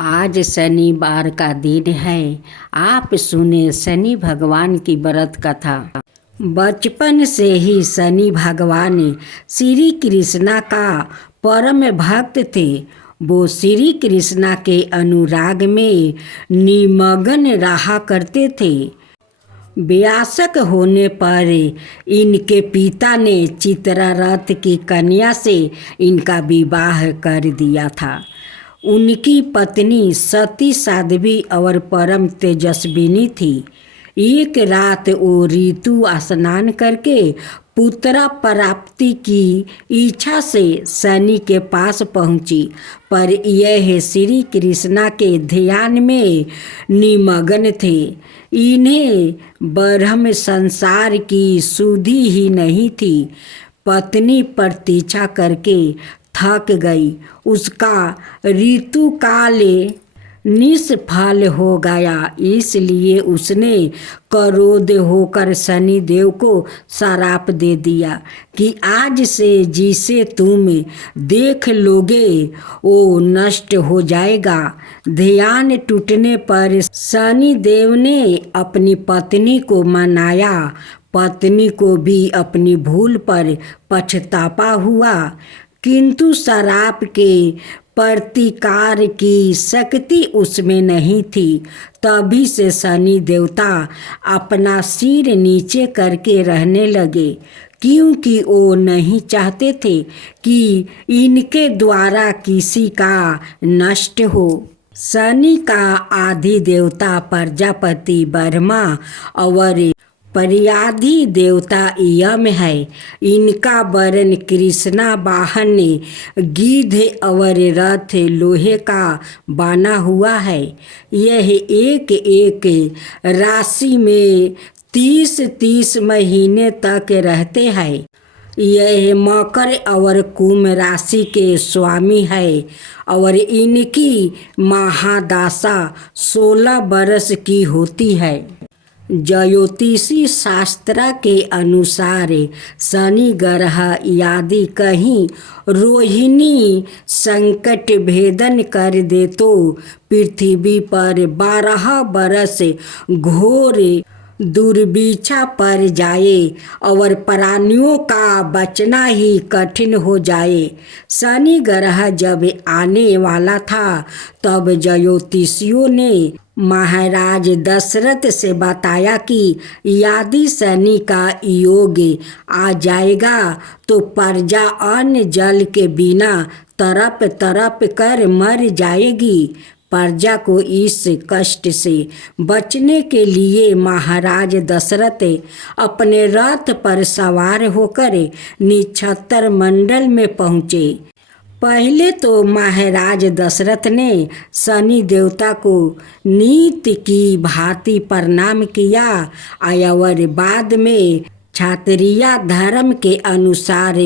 आज शनिवार का दिन है। आप सुने शनि भगवान की व्रत कथा। बचपन से ही शनि भगवान श्री कृष्णा का परम भक्त थे। वो श्री कृष्णा के अनुराग में निमग्न रहा करते थे। वयस्क होने पर इनके पिता ने चित्ररथ की कन्या से इनका विवाह कर दिया था। उनकी पत्नी सती साध्वी और परम तेजस्विनी थी। एक रात वो ऋतु स्नान करके पुत्र प्राप्ति की इच्छा से शनि के पास पहुंची, पर यह श्री कृष्णा के ध्यान में निमग्न थे। इन्हें ब्रह्म संसार की सुधि ही नहीं थी। पत्नी प्रतीक्षा करके थक गई। उसका ऋतुकाल निष्फल हो गया, इसलिए उसने क्रोध होकर शनिदेव को श्राप दे दिया कि आज से जिसे तुम देख लोगे वो नष्ट हो जाएगा। ध्यान टूटने पर शनिदेव ने अपनी पत्नी को मनाया। पत्नी को भी अपनी भूल पर पछतावा हुआ, किंतु श्राप के प्रतिकार की शक्ति उसमें नहीं थी। तभी से शनि देवता अपना सिर नीचे करके रहने लगे, क्योंकि वो नहीं चाहते थे कि इनके द्वारा किसी का नष्ट हो। शनि का आदि देवता प्रजापति ब्रह्मा और पर्याधि देवता यम है। इनका वर्ण कृष्णा वाहन गिद्ध और रथ लोहे का बना हुआ है। यह एक एक राशि में 30-30 महीने तक रहते हैं। यह मकर और कुंभ राशि के स्वामी है और इनकी महादशा 16 वर्ष की होती है। ज्योतिषी शास्त्र के अनुसार शनि ग्रह यदि कहीं रोहिणी संकट भेदन कर दे तो पृथ्वी पर 12 वर्ष घोर दुर्भिक्षा पड़ जाए और प्राणियों का बचना ही कठिन हो जाए। शनि ग्रह जब आने वाला था तब ज्योतिषियों ने महाराज दशरथ से बताया कि यदि शनि का योग आ जाएगा तो प्रजा अन्न जल के बिना तड़प तड़प कर मर जाएगी। प्रजा को इस कष्ट से बचने के लिए महाराज दशरथ अपने रथ पर सवार होकर नक्षत्र मंडल में पहुँचे। पहले तो महाराज दशरथ ने शनि देवता को नीति की भांति प्रणाम किया और बाद में क्षत्रिय धर्म के अनुसार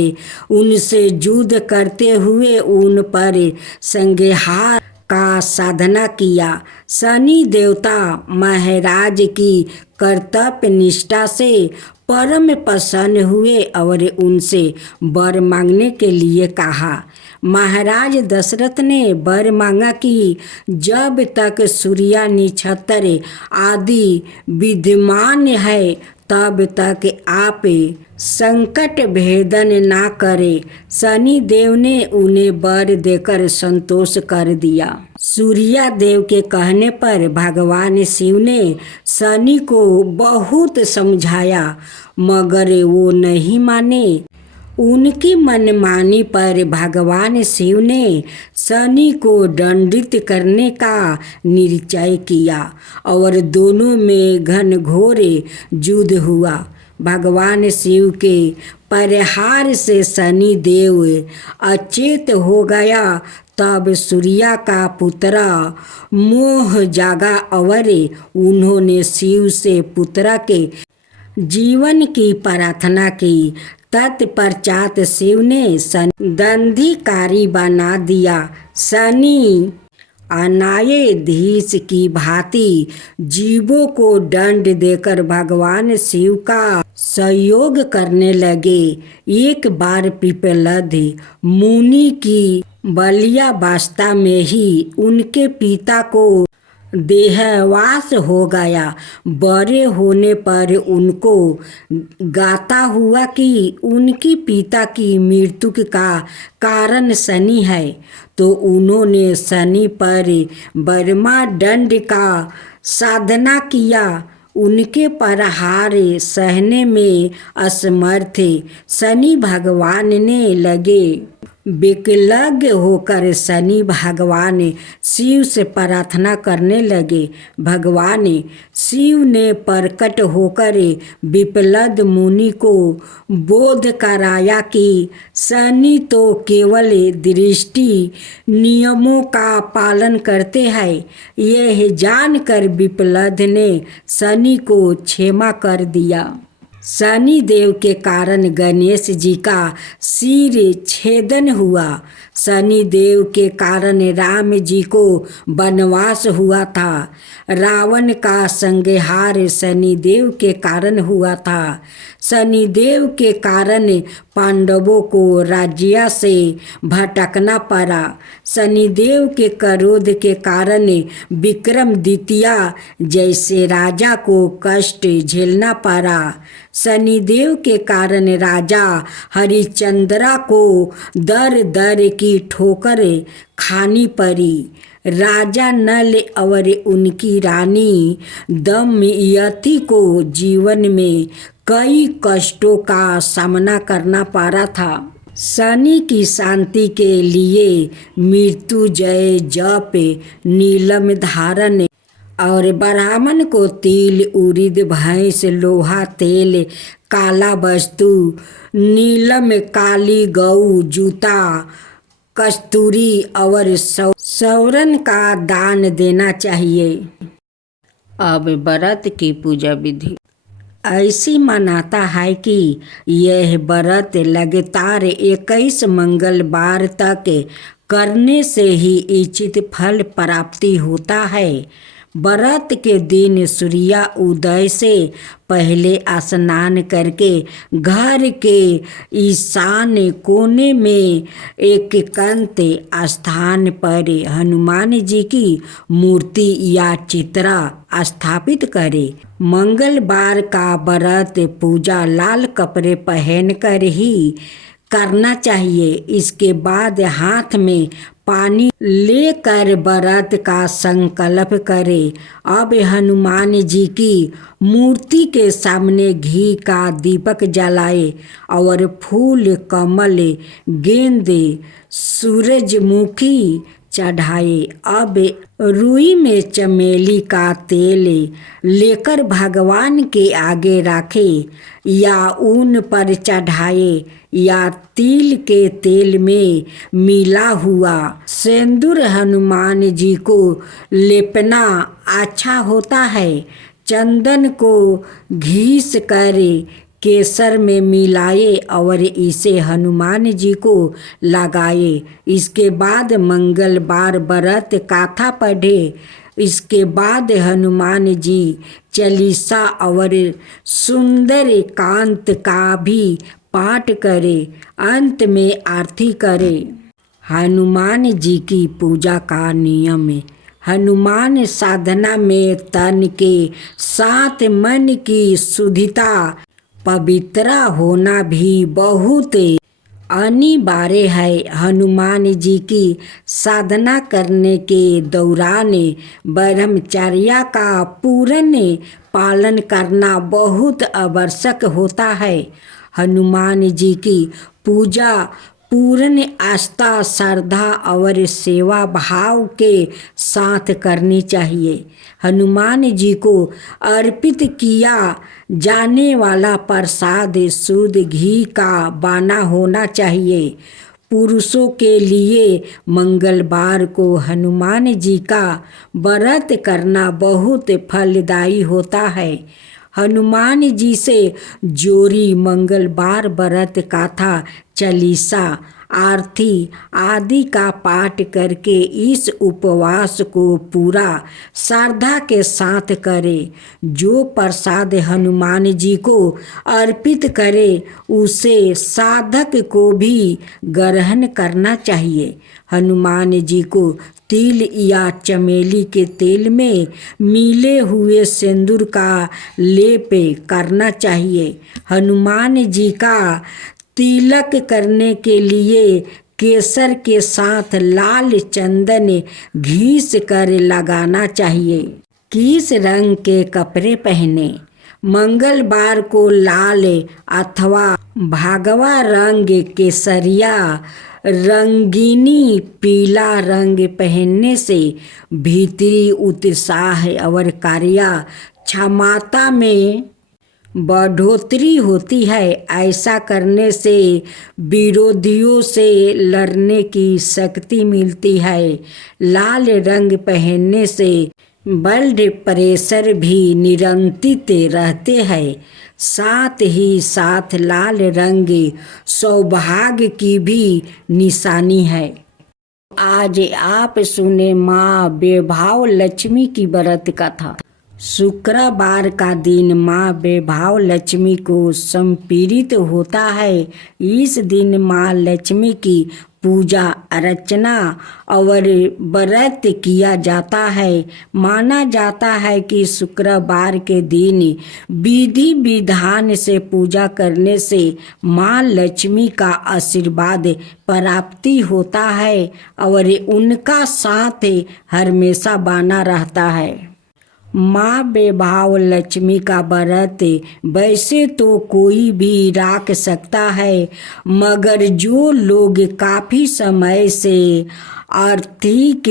उनसे युद्ध करते हुए उन पर संहार का साधना किया। शनि देवता महाराज की कर्तव्य निष्ठा से परम प्रसन्न हुए और उनसे वर मांगने के लिए कहा। महाराज दशरथ ने वर मांगा कि जब तक सूर्य नक्षत्र आदि विद्यमान है तब तक आप संकट भेदन ना करें। शनि देव ने उन्हें वर देकर संतोष कर दिया। सूर्य देव के कहने पर भगवान शिव ने शनि को बहुत समझाया, मगर वो नहीं माने। उनकी मनमानी पर भगवान शिव ने शनि को दंडित करने का निश्चय किया और दोनों में घनघोर युद्ध हुआ। भगवान शिव के प्रहार से शनि देव अचेत हो गया। तब सूर्य का पुत्र मोह जागा और उन्होंने शिव से पुत्र के जीवन की प्रार्थना की। तत्पश्चात शिव ने शनि दंडकारी बना दिया। शनि न्यायाधीश की भांति जीवों को दंड देकर भगवान शिव का सहयोग करने लगे। एक बार पिप्पलद मुनि की बाल्यावस्था में ही उनके पिता को देहवास हो गया। बड़े होने पर उनको गाता हुआ कि उनकी पिता की मृत्यु का कारण शनि है, तो उन्होंने शनि पर ब्रह्मदंड का साधना किया। उनके प्रहार सहने में असमर्थ शनि भगवान ने लगे विकलज्ञ होकर शनि भगवान शिव से प्रार्थना करने लगे। भगवान शिव ने प्रकट होकर पिप्पलद मुनि को बोध कराया कि शनि तो केवल दृष्टि नियमों का पालन करते हैं। यह जानकर पिप्पलद ने शनि को क्षमा कर दिया। शनि देव के कारण गणेश जी का सिर छेदन हुआ। शनि देव के कारण राम जी को वनवास हुआ था। रावण का संहार शनि देव के कारण हुआ था। शनि देव के कारण पांडवों को राज्य से भटकना पड़ा। शनि देव के क्रोध के कारण विक्रमादित्य जैसे राजा को कष्ट झेलना पड़ा। शनि देव के कारण राजा हरिश्चंद्र को दर दर की ठोकर खानी पड़ी। राजा नल और उनकी रानी दमयंती को जीवन में कई कष्टों का सामना करना पड़ा था। शनि की शांति के लिए मृत्युंजय जप, नीलम धारण और ब्राह्मण को तिल, उड़द, भैंस, लोहा, तेल, काला वस्तु, नीलम, काली गौ, जूता, कस्तूरी और सौरन का दान देना चाहिए। अब व्रत की पूजा विधि ऐसी मान्यता है कि यह व्रत लगातार 21 मंगलवार तक करने से ही इच्छित फल प्राप्ति होता है। व्रत के दिन सूर्य उदय से पहले स्नान करके घर के ईशान कोने में एकांत स्थान पर हनुमान जी की मूर्ति या चित्र स्थापित करें। मंगलवार का व्रत पूजा लाल कपड़े पहनकर ही करना चाहिए। इसके बाद हाथ में पानी लेकर व्रत का संकल्प करें। अब हनुमान जी की मूर्ति के सामने घी का दीपक जलाए और फूल, कमल, गेंद, सूरजमुखी चढ़ाए। अब रुई में चमेली का तेल लेकर भगवान के आगे रखे या ऊन पर चढ़ाए या तिल के तेल में मिला हुआ सिंदूर हनुमान जी को लेपना अच्छा होता है। चंदन को घिस कर केसर में मिलाए और इसे हनुमान जी को लगाए। इसके बाद मंगलवार व्रत कथा पढ़े। इसके बाद हनुमान जी चालीसा और सुंदर कांत का भी पाठ करें। अंत में आरती करें। हनुमान जी की पूजा का नियम है। हनुमान साधना में तन के साथ मन की शुद्धता, पवित्र होना भी बहुत अनिवार्य है। हनुमान जी की साधना करने के दौरान ब्रह्मचर्य का पूर्ण पालन करना बहुत आवश्यक होता है। हनुमान जी की पूजा पूर्ण आस्था, श्रद्धा और सेवा भाव के साथ करनी चाहिए। हनुमान जी को अर्पित किया जाने वाला प्रसाद शुद्ध घी का बना होना चाहिए। पुरुषों के लिए मंगलवार को हनुमान जी का व्रत करना बहुत फलदायी होता है। हनुमान जी से जोड़ी मंगलवार व्रत कथा चालीसा, आरती आदि का पाठ करके इस उपवास को पूरा श्रद्धा के साथ करे। जो प्रसाद हनुमान जी को अर्पित करे उसे साधक को भी ग्रहण करना चाहिए। हनुमान जी को तिल या चमेली के तेल में मिले हुए सिंदूर का लेप करना चाहिए। हनुमान जी का तिलक करने के लिए केसर के साथ लाल चंदन घिस कर लगाना चाहिए। किस रंग के कपड़े पहने? मंगलवार को लाल अथवा भगवा रंग, केसरिया, रंगीनी पीला रंग पहनने से भीतरी उत्साह और कार्य क्षमता में बढ़ोतरी होती है। ऐसा करने से विरोधियों से लड़ने की शक्ति मिलती है। लाल रंग पहनने से ब्लड प्रेशर भी नियंत्रित रहते हैं। साथ ही साथ लाल रंग सौभाग्य की भी निशानी है। आज आप सुने माँ वैभव लक्ष्मी की व्रत कथा। शुक्रवार का दिन माँ वैभव लक्ष्मी को समर्पित होता है। इस दिन माँ लक्ष्मी की पूजा अर्चना और व्रत किया जाता है। माना जाता है कि शुक्रवार के दिन विधि विधान से पूजा करने से माँ लक्ष्मी का आशीर्वाद प्राप्ति होता है और उनका साथ हमेशा बना रहता है। माँ वैभव लक्ष्मी का व्रत वैसे तो कोई भी रख सकता है, मगर जो लोग काफ़ी समय से आर्थिक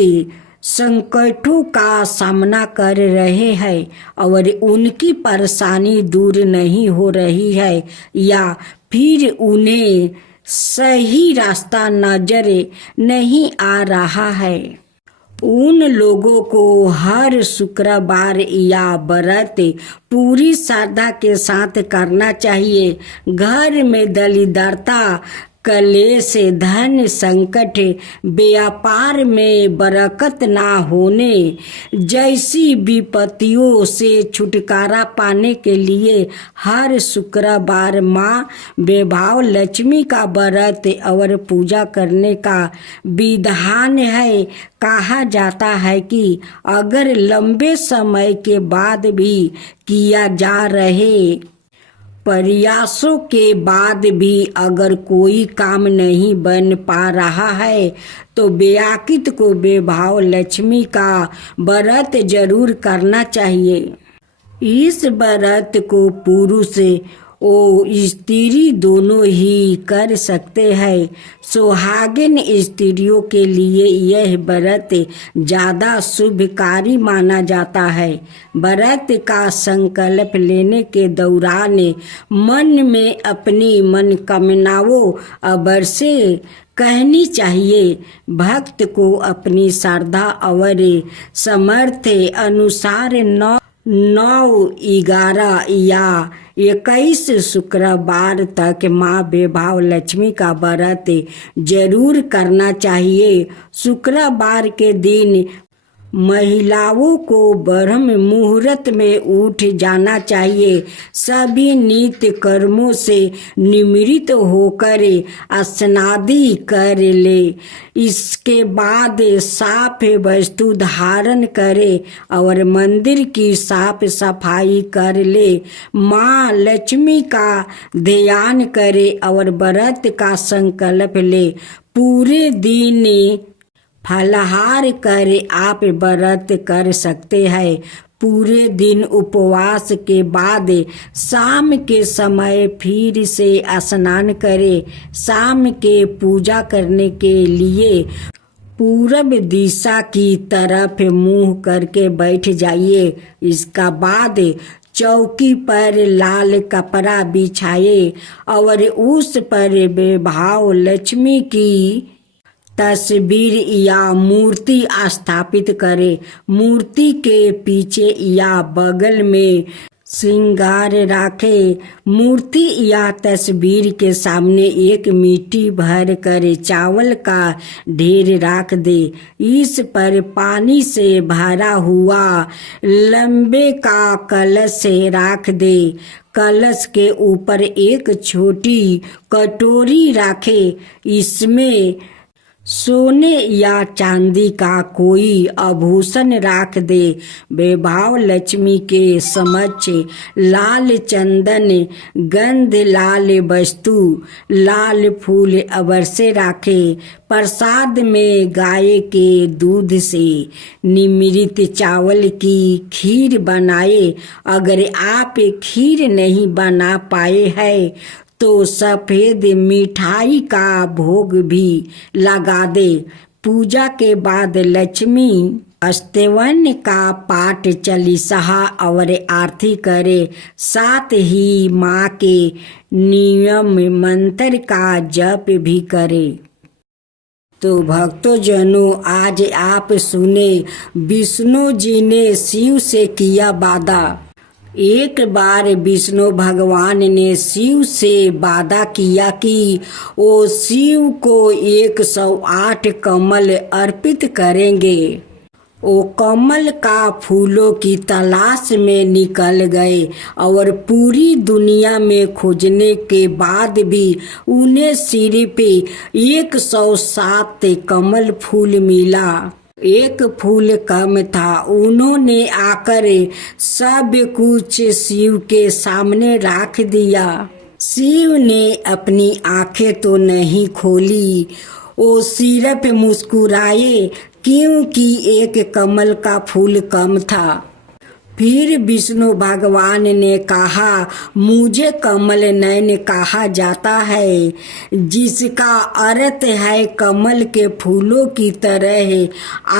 संकटों का सामना कर रहे हैं और उनकी परेशानी दूर नहीं हो रही है या फिर उन्हें सही रास्ता नजर नहीं आ रहा है, उन लोगों को हर शुक्रवार या व्रत पूरी श्रद्धा के साथ करना चाहिए। घर में दरिद्रता, कलेश, धन संकट, व्यापार में बरकत ना होने जैसी विपत्तियों से छुटकारा पाने के लिए हर शुक्रवार माँ वैभव लक्ष्मी का व्रत और पूजा करने का विधान है। कहा जाता है कि अगर लंबे समय के बाद भी किया जा रहे प्रयासों के बाद भी अगर कोई काम नहीं बन पा रहा है तो व्यक्ति को वैभव लक्ष्मी का व्रत जरूर करना चाहिए। इस व्रत को पुरुष और स्त्री दोनों ही कर सकते हैं। सुहागिन स्त्रियों के लिए यह व्रत ज़्यादा शुभकारी माना जाता है। व्रत का संकल्प लेने के दौरान मन में अपनी मनोकामनाओं अवश्य कहनी चाहिए। भक्त को अपनी श्रद्धा और सामर्थ्य अनुसार 9, 11 या 21 शुक्रवार तक माँ वैभव लक्ष्मी का व्रत जरूर करना चाहिए। शुक्रवार के दिन महिलाओं को ब्रह्म मुहूर्त में उठ जाना चाहिए। सभी नित्य कर्मों से निवृत्त होकर स्नादि कर ले। इसके बाद साफ वस्तु धारण करे और मंदिर की साफ सफाई कर ले। माँ लक्ष्मी का ध्यान करे और व्रत का संकल्प ले। पूरे दिन फलाहार कर आप व्रत कर सकते हैं। पूरे दिन उपवास के बाद शाम के समय फिर से स्नान करें। शाम के पूजा करने के लिए पूरब दिशा की तरफ मुंह करके बैठ जाइए। इसका बाद चौकी पर लाल कपड़ा बिछाए और उस पर वैभव लक्ष्मी की तस्वीर या मूर्ति स्थापित करें। मूर्ति के पीछे या बगल में श्रृंगार राखे। मूर्ति या तस्वीर के सामने एक मिट्टी भर कर चावल का ढेर रख दे। इस पर पानी से भरा हुआ लंबे का कलश रख दे। कलश के ऊपर एक छोटी कटोरी रखे। इसमें सोने या चांदी का कोई आभूषण रख दे। वैभव लक्ष्मी के समक्ष लाल चंदन, गंध लाल वस्तु, लाल फूल अवश्य रखे। प्रसाद में गाय के दूध से निमृत चावल की खीर बनाए। अगर आप खीर नहीं बना पाए हैं तो सफेद मिठाई का भोग भी लगा दे। पूजा के बाद लक्ष्मी स्तवन का पाठ, चालीसा और आरती करे। साथ ही माँ के नियम मंत्र का जप भी करे। तो भक्तों जनों, आज आप सुने विष्णु जी ने शिव से किया वादा। एक बार विष्णु भगवान ने शिव से वादा किया कि वो शिव को 108 कमल अर्पित करेंगे। वो कमल का फूलों की तलाश में निकल गए और पूरी दुनिया में खोजने के बाद भी उन्हें सिर्फ 107 कमल फूल मिला। एक फूल कम था। उन्होंने आकर सब कुछ शिव के सामने रख दिया। शिव ने अपनी आंखें तो नहीं खोली, वो सिर्फ मुस्कुराए क्योंकि एक कमल का फूल कम था। फिर विष्णु भगवान ने कहा, मुझे कमल नयन कहा जाता है, जिसका अर्थ है कमल के फूलों की तरह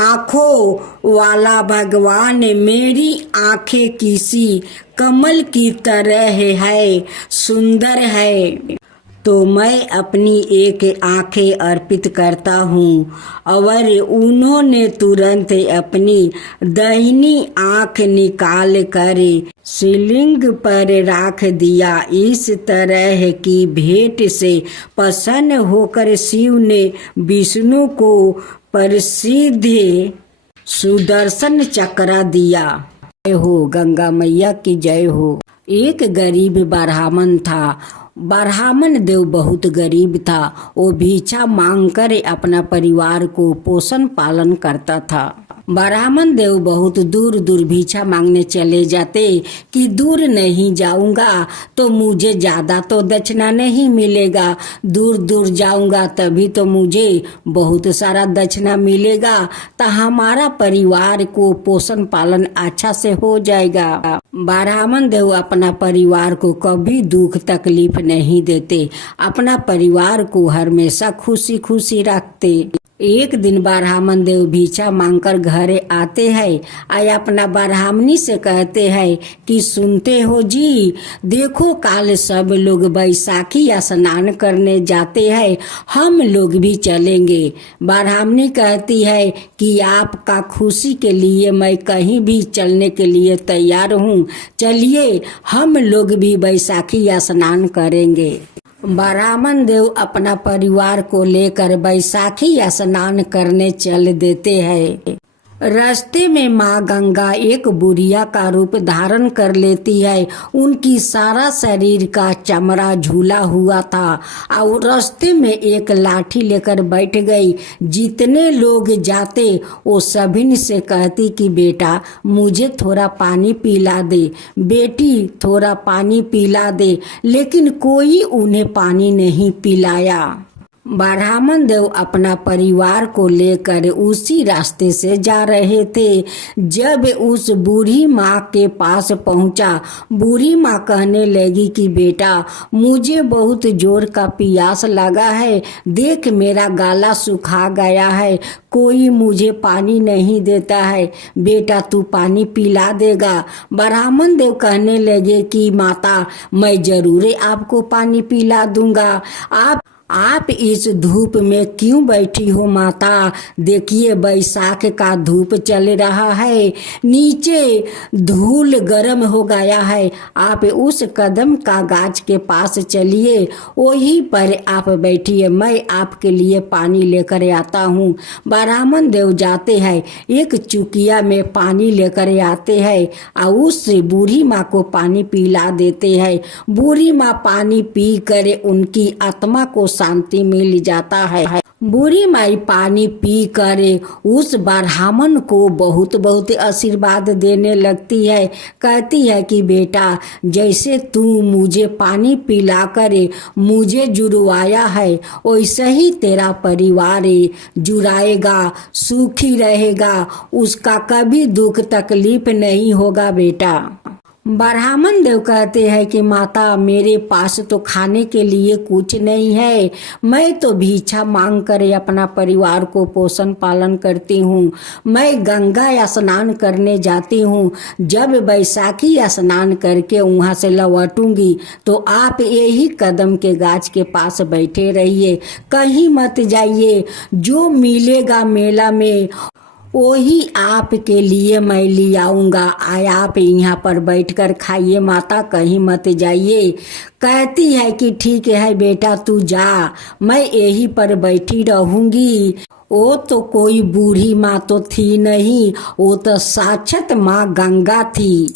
आँखों वाला भगवान। मेरी आँखें किसी कमल की तरह है, सुंदर है, तो मैं अपनी एक आंखें अर्पित करता हूँ। और उन्होंने तुरंत अपनी दाहिनी आंख निकाल कर शिवलिंग पर रख दिया। इस तरह की भेंट से प्रसन्न होकर शिव ने विष्णु को प्रसिद्ध सुदर्शन चक्र दिया। जय हो गंगा मैया की जय हो। एक गरीब ब्राह्मण था। ब्राह्मण देव बहुत गरीब था। वो भिक्षा मांगकर अपना परिवार को पोषण पालन करता था। ब्राह्मण देव बहुत दूर दूर भिक्षा मांगने चले जाते कि दूर नहीं जाऊंगा तो मुझे ज्यादा तो दक्षिणा नहीं मिलेगा, दूर दूर जाऊंगा तभी तो मुझे बहुत सारा दक्षिणा मिलेगा, तो हमारा परिवार को पोषण पालन अच्छा से हो जाएगा। ब्राह्मण देव अपना परिवार को कभी दुख तकलीफ नहीं देते, अपना परिवार को हमेशा खुशी खुशी रखते। एक दिन ब्राह्मण देव भिक्षा मांगकर घरे आते हैं और अपना ब्राह्मणी से कहते हैं कि सुनते हो जी, देखो काल सब लोग बैसाखी स्नान करने जाते हैं, हम लोग भी चलेंगे। ब्राह्मणी कहती है कि आपका खुशी के लिए मैं कहीं भी चलने के लिए तैयार हूँ, चलिए हम लोग भी बैसाखी स्नान करेंगे। ब्राह्मण देव अपना परिवार को लेकर बैसाखी स्नान करने चल देते हैं। रास्ते में माँ गंगा एक बुढ़िया का रूप धारण कर लेती है। उनकी सारा शरीर का चमड़ा झूला हुआ था और रास्ते में एक लाठी लेकर बैठ गई। जितने लोग जाते वो सभी से कहती कि बेटा मुझे थोड़ा पानी पिला दे, बेटी थोड़ा पानी पिला दे, लेकिन कोई उन्हें पानी नहीं पिलाया। ब्राह्मण देव अपना परिवार को लेकर उसी रास्ते से जा रहे थे। जब उस बूढ़ी माँ के पास पहुँचा, बूढ़ी माँ कहने लगी कि बेटा मुझे बहुत जोर का प्यास लगा है, देख मेरा गला सूखा गया है, कोई मुझे पानी नहीं देता है, बेटा तू पानी पिला देगा। ब्राह्मण देव कहने लगे कि माता मैं जरूर आपको पानी पिला दूंगा, आप इस धूप में क्यों बैठी हो माता? देखिए बैसाख का धूप चल रहा है, नीचे धूल गर्म हो गया है। आप उस कदम का गाछ के पास चलिए, वहीं पर आप बैठिए, मैं आपके लिए पानी लेकर आता हूँ। ब्राह्मण देव जाते हैं, एक चुकिया में पानी लेकर आते हैं और उससे बूढ़ी माँ को पानी पिला देते हैं। बूढ़ी माँ पानी पी कर उनकी आत्मा को शांति मिल जाता है। बूढ़ी माई पानी पी कर उस ब्राह्मण को बहुत बहुत आशीर्वाद देने लगती है। कहती है कि बेटा, जैसे तू मुझे पानी पिलाकर मुझे जुड़वाया है, वैसे ही तेरा परिवार जुड़ाएगा, सुखी रहेगा, उसका कभी दुख तकलीफ नहीं होगा बेटा। ब्राह्मण देव कहते हैं कि माता, मेरे पास तो खाने के लिए कुछ नहीं है, मैं तो भिक्षा मांग कर अपना परिवार को पोषण पालन करती हूँ। मैं गंगा स्नान करने जाती हूँ, जब बैसाखी स्नान करके वहाँ से लौटूंगी तो आप यही कदम के गाछ के पास बैठे रहिए, कहीं मत जाइए। जो मिलेगा मेला में वही आपके लिए मैं ले आऊँगा, आप यहाँ पर बैठकर खाइए माता, कहीं मत जाइए। कहती है कि ठीक है बेटा, तू जा, मैं यहीं पर बैठी रहूँगी। वो तो कोई बूढ़ी माँ तो थी नहीं, वो तो साक्षात माँ गंगा थी।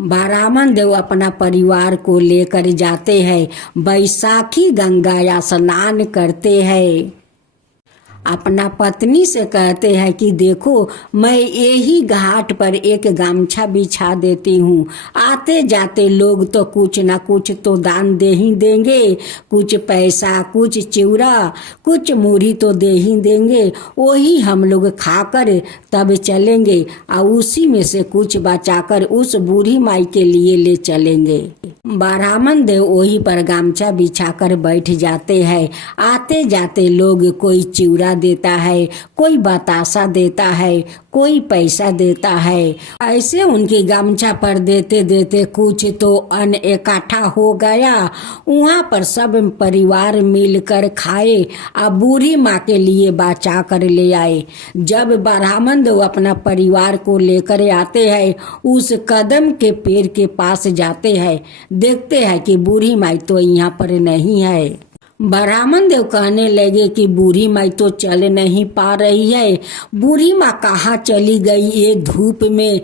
ब्राह्मण देव अपना परिवार को लेकर जाते हैं, बैसाखी गंगा स्नान करते हैं। अपना पत्नी से कहते हैं कि देखो, मैं यही घाट पर एक गमछा बिछा देती हूँ, आते जाते लोग तो कुछ ना कुछ तो दान दे ही देंगे, कुछ पैसा, कुछ चिवड़ा, कुछ मूढ़ी तो दे ही देंगे, वही हम लोग खाकर तब चलेंगे और उसी में से कुछ बचाकर उस बूढ़ी माई के लिए ले चलेंगे। ब्राह्मण देव वही पर गमछा बिछाकर बैठ जाते हैं। आते जाते लोग कोई चिवड़ा देता है, कोई बतासा देता है, कोई पैसा देता है। ऐसे उनके गमछा पर देते देते कुछ तो अन्न इकट्ठा हो गया। वहाँ पर सब परिवार मिलकर खाए और बूढ़ी माँ के लिए बचा कर ले आए। जब ब्राह्मण देव अपना परिवार को लेकर आते हैं, उस कदम के पेड़ के पास जाते हैं, देखते हैं कि बूढ़ी माई तो यहाँ पर नहीं है। ब्राह्मण देव कहने लगे कि बूढ़ी माई तो चल नहीं पा रही है, बूढ़ी माँ कहाँ चली गई ये धूप में?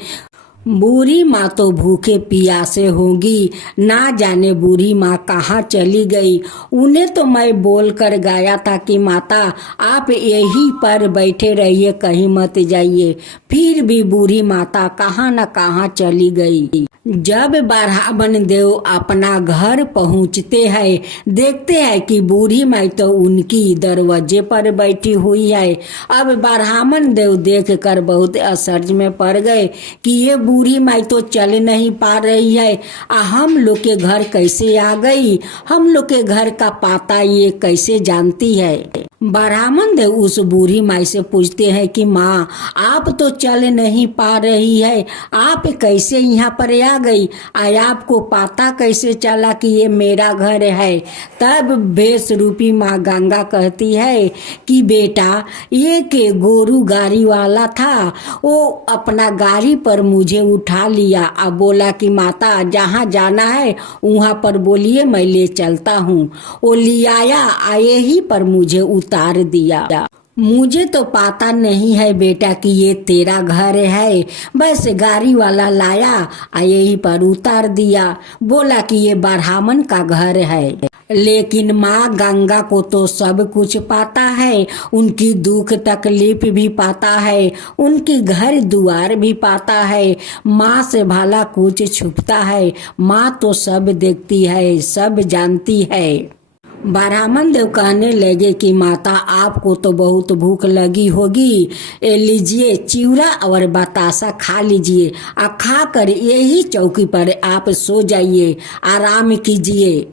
बूढ़ी माँ तो भूखे प्यासे होगी, ना जाने बूढ़ी माँ कहाँ चली गई। उन्हें तो मैं बोल कर गया था कि माता, आप यहीं पर बैठे रहिए, कहीं मत जाइए, फिर भी बूढ़ी माता कहाँ न कहाँ चली गई। जब ब्राह्मण देव अपना घर पहुँचते हैं, देखते हैं कि बूढ़ी माई तो उनकी दरवाजे पर बैठी हुई है। अब ब्राह्मण देव देख कर बहुत आश्चर्य में पड़ गए कि ये बूढ़ी माई तो चल नहीं पा रही है, हम लोग के घर कैसे आ गई, हम लोग के घर का पता ये कैसे जानती है। ब्राह्मण देव उस बूढ़ी माई से पूछते हैं कि माँ, आप तो चल नहीं पा रही है, आप कैसे यहाँ पर आ गई, आपको पता कैसे चला कि ये मेरा घर है? तब बेस रूपी माँ गंगा कहती है कि बेटा, ये के गोरू गाड़ी वाला था, वो अपना गाड़ी पर मुझे उठा लिया और बोला कि माता, जहाँ जाना है वहाँ पर बोलिए, मैं ले चलता हूँ। वो ले आया, आए ही पर मुझे उतार दिया। मुझे तो पता नहीं है बेटा कि ये तेरा घर है, बस गाड़ी वाला लाया और यहीं पर उतार दिया, बोला कि ये ब्राह्मण का घर है। लेकिन माँ गंगा को तो सब कुछ पता है, उनकी दुख तकलीफ भी पता है, उनकी घर दुआर भी पता है। माँ से भला कुछ छुपता है? माँ तो सब देखती है, सब जानती है। ब्राह्मण देव कहने लगे कि माता, आपको तो बहुत भूख लगी होगी, लीजिए चिवड़ा और बतासा खा लीजिए, और खा कर यही चौकी पर आप सो जाइए, आराम कीजिए।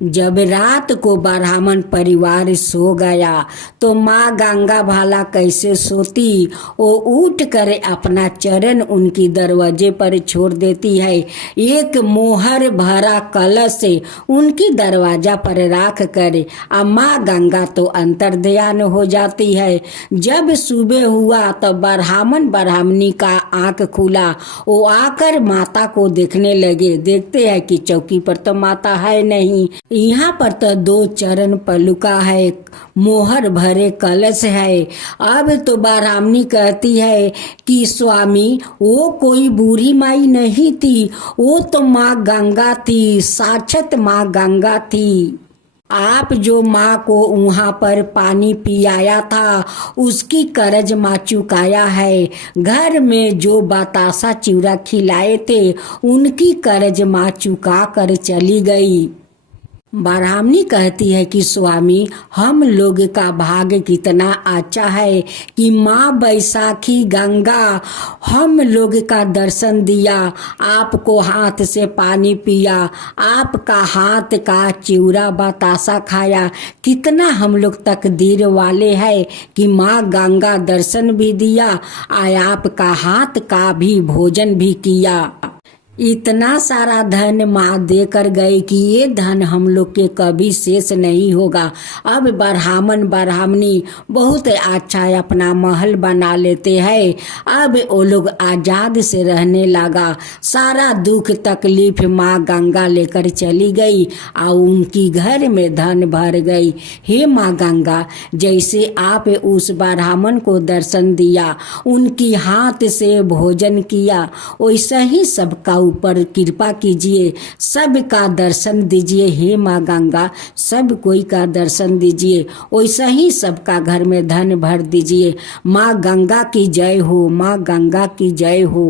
जब रात को ब्राह्मण परिवार सो गया तो माँ गंगा भला कैसे सोती। वो उठ कर अपना चरण उनकी दरवाजे पर छोड़ देती है। एक मोहर भरा कलश उनकी दरवाजा पर रख कर माँ गंगा तो अंतर्ध्यान हो जाती है। जब सुबह हुआ तो ब्राह्मण ब्राह्मणी का आंख खुला। वो आकर माता को देखने लगे। देखते हैं कि चौकी पर तो माता है नहीं, यहाँ पर तो 2 चरण पलुका है, मोहर भरे कलश है। अब तो ब्राह्मणी कहती है कि स्वामी वो कोई बूढ़ी माई नहीं थी, वो तो माँ गंगा थी, साक्षात माँ गंगा थी। आप जो माँ को वहाँ पर पानी पियाया था उसकी कर्ज माँ चुकाया है। घर में जो बतासा चिवड़ा खिलाए थे उनकी कर्ज माँ चुका कर चली गई। ब्राह्मणी कहती है कि स्वामी हम लोग का भाग्य कितना अच्छा है कि माँ बैसाखी गंगा हम लोग का दर्शन दिया, आपको हाथ से पानी पिया, आपका हाथ का चिवड़ा बतासा खाया। कितना हम लोग तकदीर वाले हैं कि माँ गंगा दर्शन भी दिया और आपका हाथ का भी भोजन भी किया। इतना सारा धन माँ देकर गए कि ये धन हम लोग के कभी शेष नहीं होगा। अब ब्राह्मण ब्राह्मणी बहुत अच्छा अपना महल बना लेते हैं। अब वो लोग आज़ाद से रहने लगा। सारा दुख तकलीफ माँ गंगा लेकर चली गई और उनकी घर में धन भर गई। हे माँ गंगा, जैसे आप उस ब्राह्मण को दर्शन दिया, उनकी हाथ से भोजन किया, वैसा ही सबका ऊपर कृपा कीजिए, सबका दर्शन दीजिए। हे माँ गंगा, सब कोई का दर्शन दीजिए, वैसा ही सबका घर में धन भर दीजिए। माँ गंगा की जय हो, माँ गंगा की जय हो।